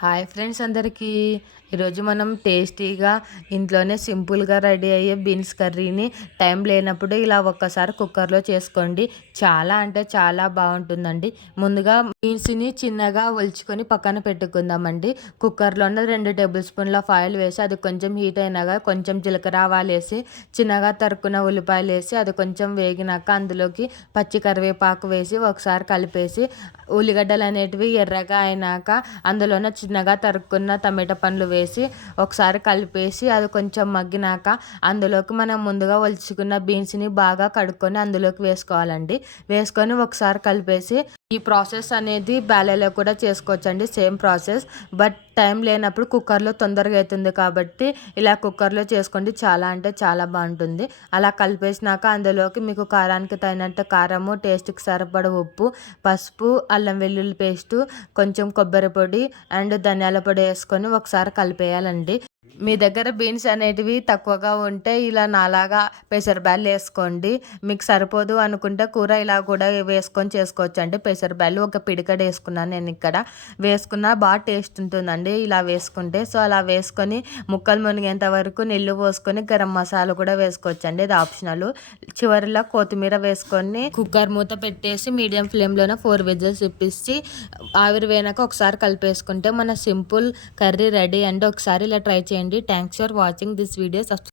Hi friends అందరికీ. ఈరోజు మనం టేస్టీగా ఇంట్లోనే సింపుల్‌గా రెడీ అయ్యే బీన్స్ కర్రీని టైం లేనప్పుడు ఇలా ఒక్కసారి కుక్కర్‌లో చేసుకోండి. చాలా అంటే చాలా బావుంటుందండి. ముందుగా బీన్స్‌ని చిన్నగా ఒలుచుకొని పక్కన పెట్టుకుందామండి. కుక్కర్‌లోనే 2 టేబుల్ స్పూన్ల ఆఫ్ ఆయిల్ వేసి అది కొంచెం హీట్ అయినాక కొంచెం జీలకర్ర ఆవాలేసి చిన్నగా తరుక్కున్న ఉల్లిపాయలేసి అది కొంచెం వేగినాక అందులోకి పచ్చి కరివేపాకు వేసి ఒకసారి కలిపేసి ఉల్లిగడ్డలనేటివి ఎర్రగా అయినాక అందులోనే చిన్నగా తరుక్కున్న టమాటా పండ్లు వేసి ఒకసారి కలిపేసి అది కొంచెం మగ్గినాక అందులోకి మనం ముందుగా ఒలుచుకున్న బీన్స్‌ని బాగా కడుక్కొని అందులోకి వేసుకోవాలండి. వేసుకొని ఒకసారి కలిపేసి ఈ ప్రాసెస్ అనేది బ్యాలేలో కూడా చేసుకోవచ్చండి, సేమ్ ప్రాసెస్. బట్ టైం లేనప్పుడు కుక్కర్‌లో తొందరగా అయితుంది కాబట్టి ఇలా కుక్కర్‌లో చేసుకోండి. చాలా అంటే చాలా బావుంటుంది. అలా కలిపేసినాక అందులోకి మీకు కారానికి తగినంత కారము, టేస్ట్‌కి సరిపడ ఉప్పు, పసుపు, అల్లం వెల్లుల్లి పేస్టు, కొంచెం కొబ్బరి పొడి అండ్ ధనియాల పొడి వేసుకొని ఒకసారి కలిపేయాలండి. మీ దగ్గర బీన్స్ అనేటివి తక్కువగా ఉంటే ఇలా నాలాగా పెసర బ్యాళ్ళు వేసుకోండి. మీకు సరిపోదు అనుకుంటే కూర ఇలా కూడా వేసుకొని చేసుకోవచ్చండి. పెసర బ్యాళ్ళు ఒక పిడికెడు వేసుకున్నాను నేను ఇక్కడ. వేసుకున్నా బాగా టేస్ట్ ఉంటుందండి ఇలా వేసుకుంటే. సో, అలా వేసుకొని ముక్కలు మునిగేంత వరకు నీళ్లు పోసుకొని గరం మసాలా కూడా వేసుకోవచ్చండి, ఇది ఆప్షనల్. చివరిలో కొత్తిమీర వేసుకొని కుక్కర్ మూత పెట్టేసి మీడియం ఫ్లేమ్‌లోనే 4 విజిల్స్ ఇప్పించి ఆవిరి పోయినాక ఒకసారి కలిపేసుకుంటే మన సింపుల్ కర్రీ రెడీ అండి. ఒకసారి ఇలా ట్రై చేయండి. Thanks for watching this video.